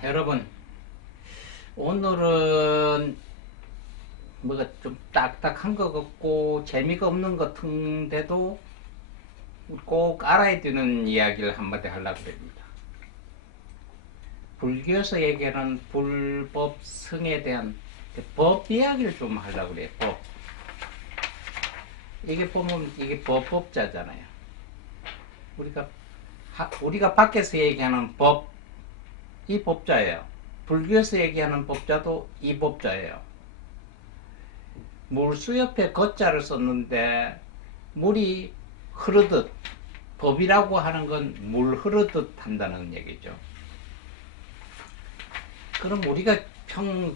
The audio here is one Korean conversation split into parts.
자, 여러분, 오늘은 뭐가 좀 딱딱한 것 같고 재미가 없는 것 같은데도 꼭 알아야 되는 이야기를 한마디 하려고 합니다. 불교에서 얘기하는 불법성에 대한 법 이야기를 좀 하려고 그래요. 법. 이게 보면 이게 법자잖아요. 우리가 밖에서 얘기하는 법, 이 법자예요. 불교에서 얘기하는 법자도 이 법자예요. 물수 옆에 거자를 썼는데 물이 흐르듯, 법이라고 하는 건 물 흐르듯 한다는 얘기죠. 그럼 우리가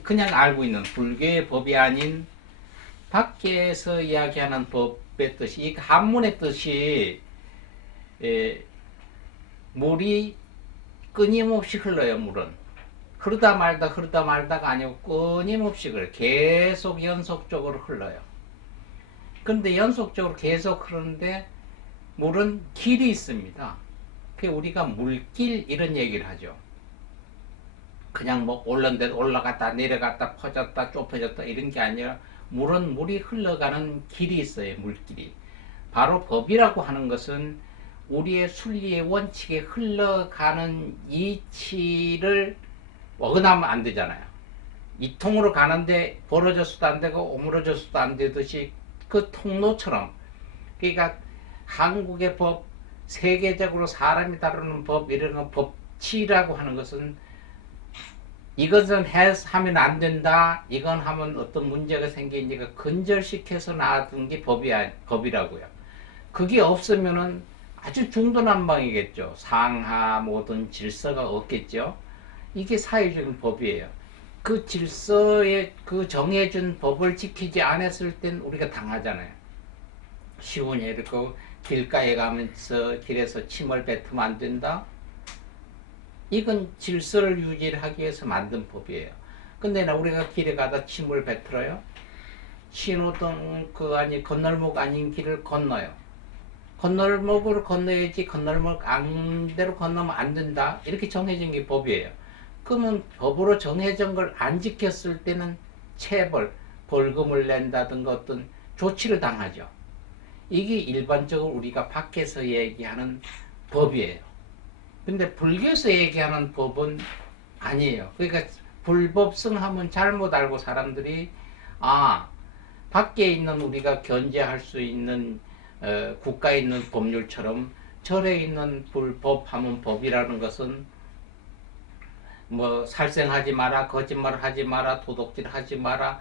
그냥 알고 있는 불교의 법이 아닌 밖에서 이야기하는 법의 뜻이, 이 한문의 뜻이 물이 끊임없이 흘러요. 물은 흐르다 말다가 아니고 끊임없이 그래. 계속 연속적으로 흘러요. 그런데 연속적으로 계속 흐르는데 물은 길이 있습니다. 그 우리가 물길 이런 얘기를 하죠. 그냥 뭐 올라갔다 내려갔다 퍼졌다 좁혀졌다 이런 게 아니라 물은 물이 흘러가는 길이 있어요. 물길이. 바로 법이라고 하는 것은 우리의 순리의 원칙에 흘러가는 이치를 어긋나면 안 되잖아요. 이통으로 가는데 벌어져서도 안 되고 오므러져서도 안 되듯이 그 통로처럼, 그러니까 한국의 법, 세계적으로 사람이 다루는 법, 이런 법치라고 하는 것은 이것은 하면 안 된다, 이건 하면 어떤 문제가 생기니까 근절시켜서 놔둔 게 법이라고요. 그게 없으면은 아주 중도난방이겠죠. 상하 모든 질서가 없겠죠. 이게 사회적인 법이에요. 그 질서에 그 정해준 법을 지키지 않았을 땐 우리가 당하잖아요. 쉬운 예를 들고 길가에 가면서 길에서 침을 뱉으면 안 된다. 이건 질서를 유지하기 위해서 만든 법이에요. 근데 우리가 길에 가다 침을 뱉어요. 신호등 건널목 아닌 길을 건너요. 건널목을 건너야지 건널목 안대로 건너면 안 된다. 이렇게 정해진 게 법이에요. 그러면 법으로 정해진 걸 안 지켰을 때는 체벌, 벌금을 낸다든가 어떤 조치를 당하죠. 이게 일반적으로 우리가 밖에서 얘기하는 법이에요. 근데 불교에서 얘기하는 법은 아니에요. 그러니까 불법성 하면 잘못 알고 사람들이 밖에 있는 우리가 견제할 수 있는 국가에 있는 법률처럼 절에 있는 불법 하면 법이라는 것은 뭐 살생하지 마라, 거짓말하지 마라, 도둑질하지 마라,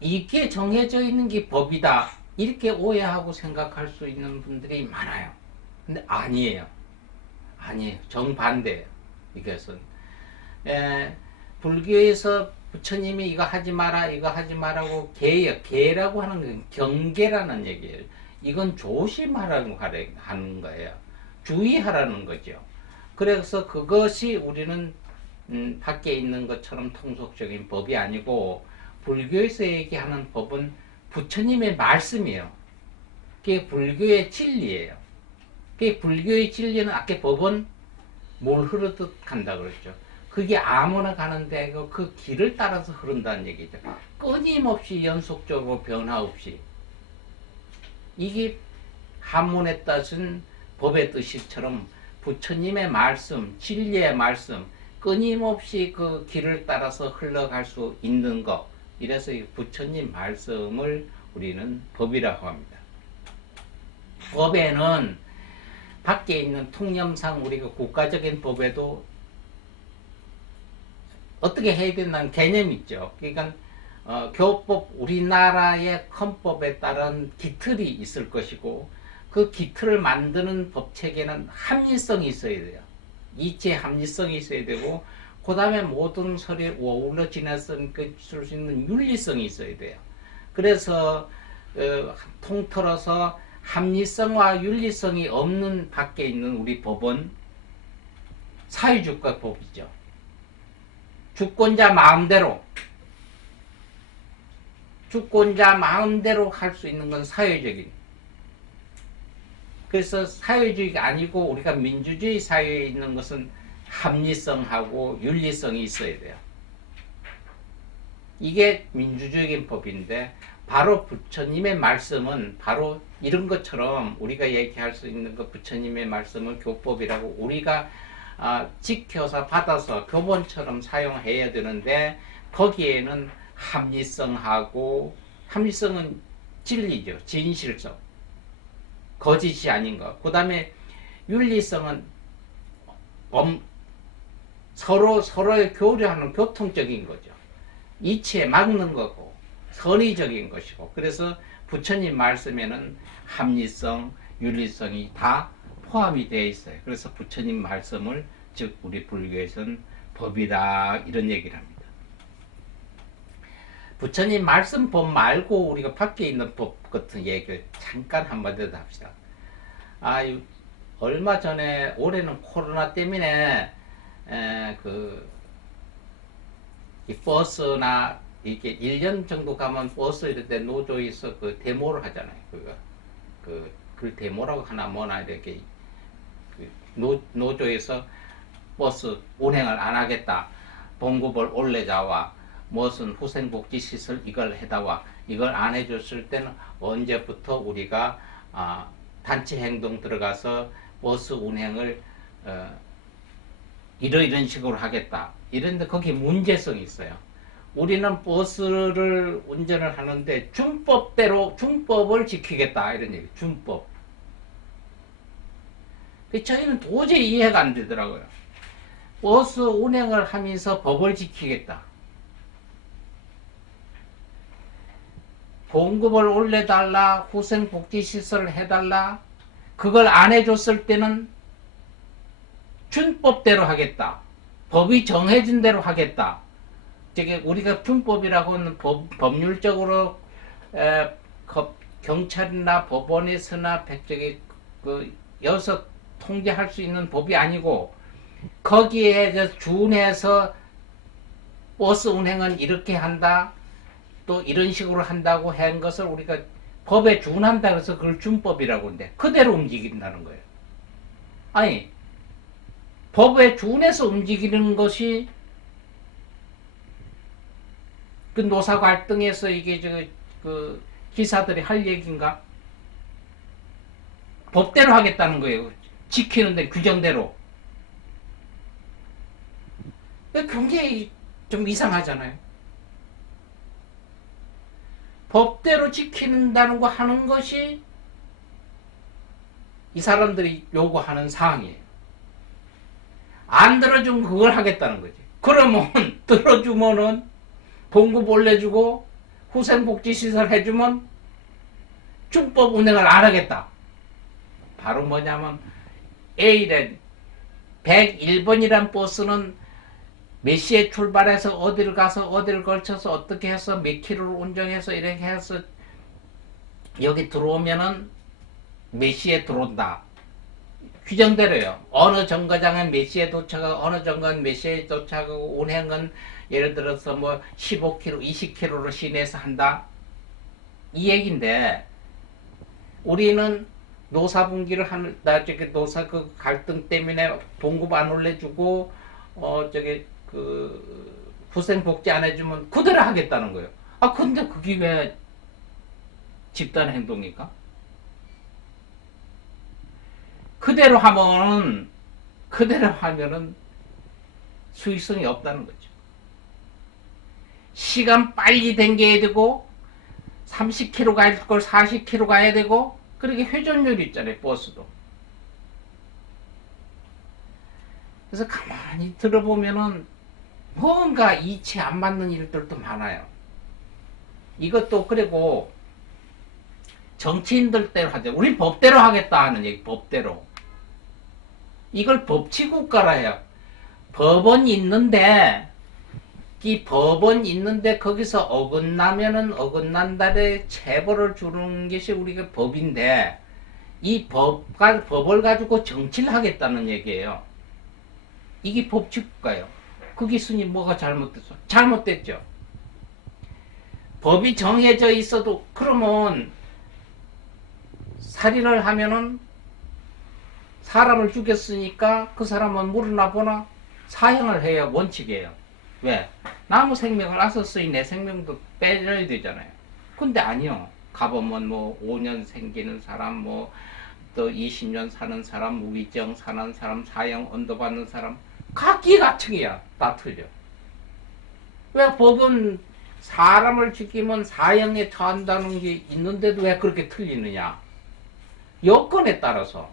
이게 정해져 있는 게 법이다, 이렇게 오해하고 생각할 수 있는 분들이 많아요. 근데 아니에요. 정반대예요. 이것은 불교에서 부처님이 이거 하지 마라, 이거 하지 마라고 계라고 하는 건 경계라는 얘기예요. 이건 조심하라고 하는 거예요. 주의하라는 거죠. 그래서 그것이 우리는 밖에 있는 것처럼 통속적인 법이 아니고 불교에서 얘기하는 법은 부처님의 말씀이에요. 그게 불교의 진리예요. 그게 불교의 진리는 아까 법은 물 흐르듯 간다 그랬죠. 그게 아무나 가는데 그 길을 따라서 흐른다는 얘기죠. 끊임없이 연속적으로 변화 없이. 이게 한문의 뜻은 법의 뜻이처럼 부처님의 말씀, 진리의 말씀, 끊임없이 그 길을 따라서 흘러갈 수 있는 것. 이래서 부처님 말씀을 우리는 법이라고 합니다. 법에는 밖에 있는 통념상 우리가 국가적인 법에도 어떻게 해야 된다는 개념이 있죠. 그러니까 교법, 우리나라의 헌법에 따른 기틀이 있을 것이고 그 기틀을 만드는 법체계는 합리성이 있어야 돼요. 이체 합리성이 있어야 되고 그 다음에 모든 설이 어우러 지냈을 수 있는 윤리성이 있어야 돼요. 그래서 통틀어서 합리성과 윤리성이 없는 밖에 있는 우리 법은 사회주의적 법이죠. 주권자 마음대로 할 수 있는 건 사회적인. 그래서 사회주의가 아니고 우리가 민주주의 사회에 있는 것은 합리성하고 윤리성이 있어야 돼요. 이게 민주주의적인 법인데 바로 부처님의 말씀은 바로 이런 것처럼 우리가 얘기할 수 있는 그 부처님의 말씀을 교법이라고 우리가 지켜서 받아서 교본처럼 사용해야 되는데 거기에는 합리성하고 합리성은 진리죠. 진실성. 거짓이 아닌 것. 그 다음에 윤리성은 서로의 교류하는 교통적인 거죠. 이치에 막는 거고 선의적인 것이고 그래서 부처님 말씀에는 합리성, 윤리성이 다 포함이 되어 있어요. 그래서 부처님 말씀을 즉 우리 불교에서는 법이다 이런 얘기를 합니다. 부처님 말씀 법 말고 우리가 밖에 있는 법 같은 얘기를 잠깐 한마디 더 합시다. 얼마 전에 올해는 코로나 때문에 이 버스나 이게 1년 정도 가면 버스 이럴 때 노조에서 그 데모를 하잖아요. 그 데모라고 하나 뭐나 이렇게 노조에서 버스 운행을 안 하겠다. 봉급을 올려자와 무슨 후생복지시설 이걸 해다와 이걸 안 해줬을 때는 언제부터 우리가 단체 행동 들어가서 버스 운행을 이런 식으로 하겠다. 이런데 거기에 문제성이 있어요. 우리는 버스를 운전을 하는데 준법대로 준법을 지키겠다 이런 얘기. 준법. 저희는 도저히 이해가 안 되더라고요. 버스 운행을 하면서 법을 지키겠다. 봉급을 올려달라, 후생복지시설을 해달라, 그걸 안 해줬을 때는 준법대로 하겠다. 법이 정해진 대로 하겠다. 저게 우리가 준법이라고 하는 법률적으로 경찰이나 법원에서나 여기서 통제할 수 있는 법이 아니고 거기에 준해서 버스 운행은 이렇게 한다. 또 이런 식으로 한다고 한 것을 우리가 법에 준한다 그래서 그걸 준법이라고 하는데 그대로 움직인다는 거예요. 아니 법에 준해서 움직이는 것이 그 노사 갈등에서 이게 그 기사들이 할 얘기인가? 법대로 하겠다는 거예요. 지키는데 규정대로. 굉장히 좀 이상하잖아요. 법대로 지킨다는 거 하는 것이 이 사람들이 요구하는 사항이에요. 안 들어주면 그걸 하겠다는 거지. 그러면 들어주면은 봉급 올려주고 후생복지시설 해주면 준법 운행을 안 하겠다. 바로 뭐냐면 A랜 101번이란 버스는 몇 시에 출발해서 어디를 가서 어디를 걸쳐서 어떻게 해서 몇 킬로를 운전해서 이렇게 해서 여기 들어오면은 몇 시에 들어온다. 규정대로요. 어느 정거장은 몇 시에 도착하고 어느 정거장은 몇 시에 도착하고 운행은 예를 들어서 뭐 15km, 20km로 시내에서 한다. 이 얘기인데 우리는 노사분기를 한다. 노사 그 갈등 때문에 봉급 안 올려주고 후생복지 안 해주면 그대로 하겠다는 거예요. 근데 그게 왜 집단 행동입니까? 그대로 하면은 수익성이 없다는 거죠. 시간 빨리 댕겨야 되고 30km 갈 걸 40km 가야 되고 그렇게 회전율이 있잖아요. 버스도. 그래서 가만히 들어보면은 뭔가 이치 안 맞는 일들도 많아요. 이것도 그리고 정치인들대로 하죠. 우리 법대로 하겠다 하는 얘기. 법대로. 이걸 법치국가라 해요. 법은 있는데 이 법은 있는데 거기서 어긋나면은 어긋난다에 체벌을 주는 것이 우리가 법인데 이 법을 가지고 정치를 하겠다는 얘기예요. 이게 법치국가예요. 거기 있으니 뭐가 잘못됐어? 잘못됐죠. 법이 정해져 있어도 그러면 살인을 하면은 사람을 죽였으니까 그 사람은 물으나 보나? 사형을 해야 원칙이에요. 왜? 남의 생명을 아서스이 내 생명도 빼줘야 되잖아요. 근데 아니요. 가보면 뭐 5년 생기는 사람, 뭐 또 20년 사는 사람, 무기정 사는 사람, 사형 언도받는 사람, 각기가 특이야. 다 틀려. 왜 법은 사람을 죽이면 사형에 처한다는 게 있는데도 왜 그렇게 틀리느냐? 여건에 따라서.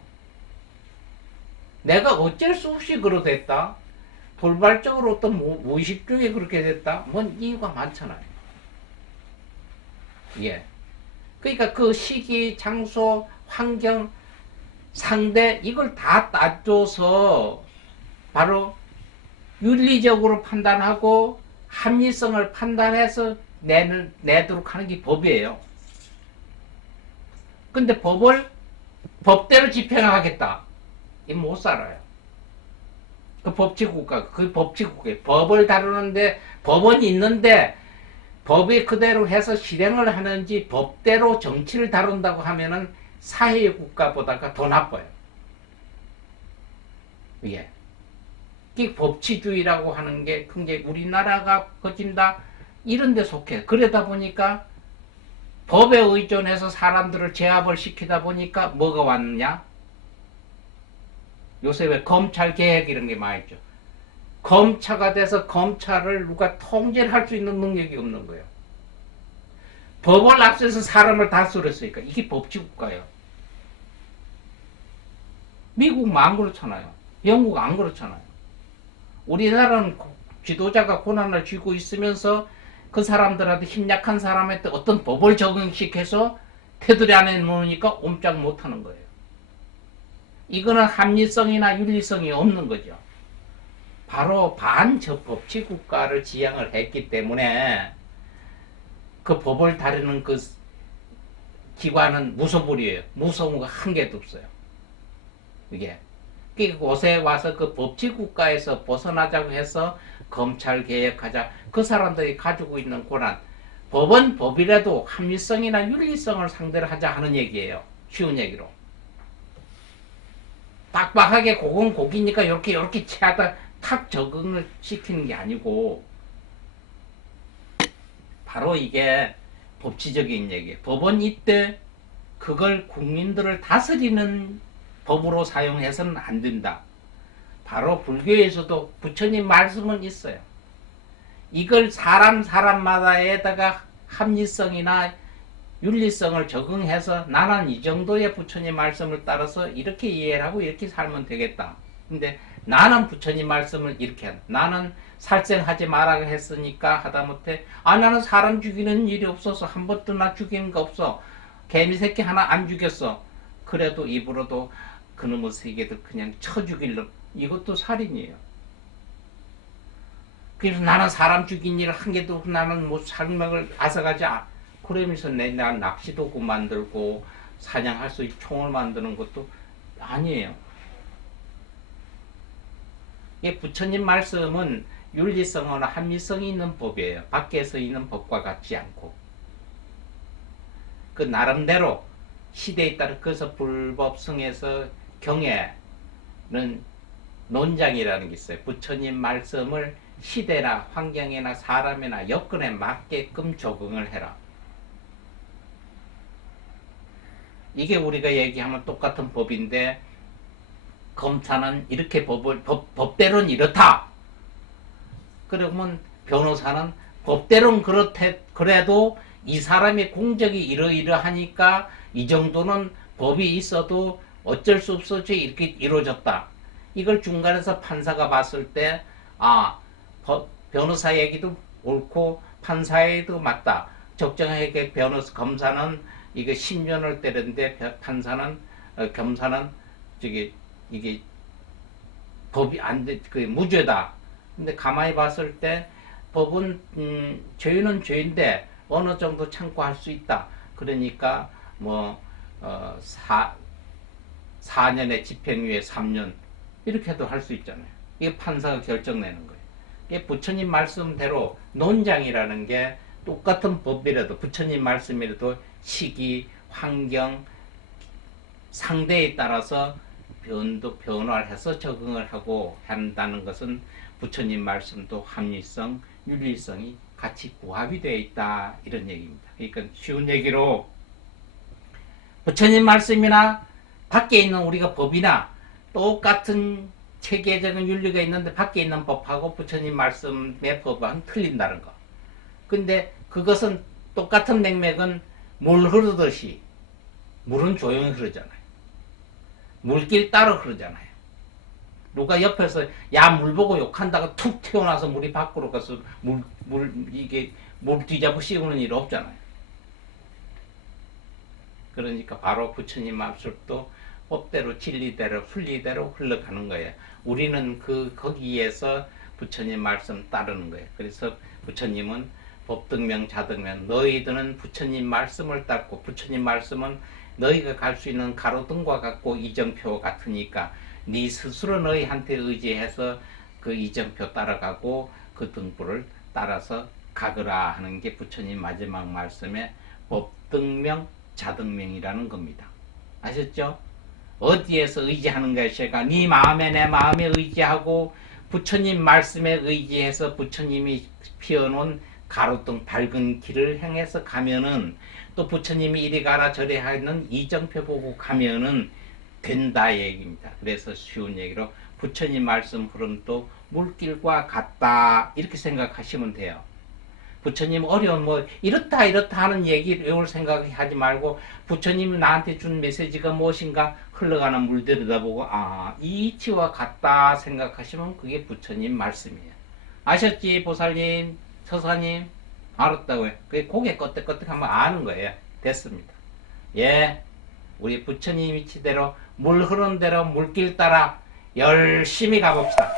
내가 어쩔 수 없이 그러됐다. 돌발적으로 어떤 무의식 중에 그렇게 됐다. 뭔 이유가 많잖아요. 예. 그러니까 그 시기, 장소, 환경, 상대 이걸 다 따져서 바로 윤리적으로 판단하고 합리성을 판단해서 내도록 하는 게 법이에요. 근데 법을 법대로 집행하겠다. 이 못 살아요. 그 법치국가, 그 법치국가, 법을 다루는데 법은 있는데 법이 그대로 해서 실행을 하는지 법대로 정치를 다룬다고 하면은 사회의 국가보다가 더 나빠요. 예. 이 법치주의라고 하는 게 그게 우리나라가 거진다 이런 데 속해. 그러다 보니까 법에 의존해서 사람들을 제압을 시키다 보니까 뭐가 왔냐? 요새 왜 검찰 개혁 이런 게 많이 있죠. 검차가 돼서 검찰을 누가 통제를 할 수 있는 능력이 없는 거예요. 법을 앞서서 사람을 다스렸으니까 이게 법치국가예요. 미국은 안 그렇잖아요. 영국 안 그렇잖아요. 우리나라는 지도자가 고난을 쥐고 있으면서 그 사람들한테 힘약한 사람한테 어떤 법을 적용시켜서 테두리 안에 놓으니까 옴짝 못하는 거예요. 이거는 합리성이나 윤리성이 없는 거죠. 바로 반접법치국가를 지향을 했기 때문에 그 법을 다루는 그 기관은 무소불위예요. 무서운 거 한 개도 없어요. 이게 곳에 와서 그 법치국가에서 벗어나자고 해서 검찰 개혁하자. 그 사람들이 가지고 있는 고난. 법은 법이라도 합리성이나 윤리성을 상대로 하자 하는 얘기예요. 쉬운 얘기로. 빡빡하게 고건 고기니까 이렇게 채하다 탁 적응을 시키는 게 아니고 바로 이게 법치적인 얘기예요. 법은 이때 그걸 국민들을 다스리는 법으로 사용해서는 안 된다. 바로 불교에서도 부처님 말씀은 있어요. 이걸 사람마다에다가 합리성이나 윤리성을 적응해서 나는 이 정도의 부처님 말씀을 따라서 이렇게 이해를 하고 이렇게 살면 되겠다. 근데 나는 부처님 말씀을 이렇게 한다. 나는 살생하지 말라고 했으니까 하다못해 나는 사람 죽이는 일이 없어서 한 번도 나 죽이는 거 없어. 개미 새끼 하나 안 죽였어. 그래도 입으로도 그놈의 새끼들 그냥 쳐 죽일러. 이것도 살인이에요. 그래서 나는 사람 죽인 일을 한 개도 없고 나는 뭐 생명을 앗아가지 그러면서 내가 낚시도구 만들고 사냥할 수 있는 총을 만드는 것도 아니에요. 이 부처님 말씀은 윤리성이나 합리성이 있는 법이에요. 밖에서 있는 법과 같지 않고. 그 나름대로 시대에 따라 그래서 불법성에서 경애는 논장이라는 게 있어요. 부처님 말씀을 시대나 환경이나 사람이나 여건에 맞게끔 적응을 해라. 이게 우리가 얘기하면 똑같은 법인데 검사는 이렇게 법대로는 이렇다. 그러면 변호사는 법대로는 그래도 이 사람의 공적이 이러이러하니까 이 정도는 법이 있어도 어쩔 수 없었지 이렇게 이루어졌다. 이걸 중간에서 판사가 봤을 때 변호사 얘기도 옳고 판사 얘기도 맞다. 적정하게 검사는 이게 10년을 때렸는데 검사는 이게 법이 안 돼, 무죄다. 근데 가만히 봤을 때 법은 죄는 죄인데 어느 정도 참고할 수 있다. 그러니까 4년의 집행유예 3년 이렇게도 할 수 있잖아요. 이게 판사가 결정내는 거예요. 이게 부처님 말씀대로 논장이라는 게 똑같은 법이라도 부처님 말씀이라도 시기, 환경, 상대에 따라서 변화를 해서 적응을 하고 한다는 것은 부처님 말씀도 합리성, 윤리성이 같이 구합이 되어 있다 이런 얘기입니다. 그러니까 쉬운 얘기로 부처님 말씀이나 밖에 있는 우리가 법이나 똑같은 체계적인 윤리가 있는데 밖에 있는 법하고 부처님 말씀의 법은 틀린다는 거. 근데 그것은 똑같은 맥락은 물 흐르듯이 물은 조용히 흐르잖아요. 물길 따라 흐르잖아요. 누가 옆에서 야 물 보고 욕한다고 툭 튀어나와서 물이 밖으로 가서 이게 물 뒤잡고 씌우는 일 없잖아요. 그러니까 바로 부처님 말씀도 법대로 진리대로 순리대로 흘러가는 거예요. 우리는 거기에서 부처님 말씀 따르는 거예요. 그래서 부처님은 법등명 자등명 너희들은 부처님 말씀을 따르고 부처님 말씀은 너희가 갈 수 있는 가로등과 같고 이정표 같으니까 네 스스로 너희한테 의지해서 그 이정표 따라가고 그 등불을 따라서 가거라 하는 게 부처님 마지막 말씀의 법등명 자등명이라는 겁니다. 아셨죠? 어디에서 의지하는 것일까? 네 마음에 내 마음에 의지하고 부처님 말씀에 의지해서 부처님이 피워놓은 가로등 밝은 길을 향해서 가면은 또 부처님이 이리 가라 저리 하는 이정표 보고 가면은 된다 얘기입니다. 그래서 쉬운 얘기로 부처님 말씀 흐름도 물길과 같다 이렇게 생각하시면 돼요. 부처님 어려운 이렇다 하는 얘기를 외울 생각하지 말고 부처님이 나한테 준 메시지가 무엇인가 흘러가는 물 들여다보고 이 이치와 같다 생각하시면 그게 부처님 말씀이에요. 아셨지 보살님 처사님? 알았다고요. 그게 고개 껐덕껐덕 하면 아는 거예요. 됐습니다. 예, 우리 부처님 이치대로 물 흐르는 대로 물길 따라 열심히 가봅시다.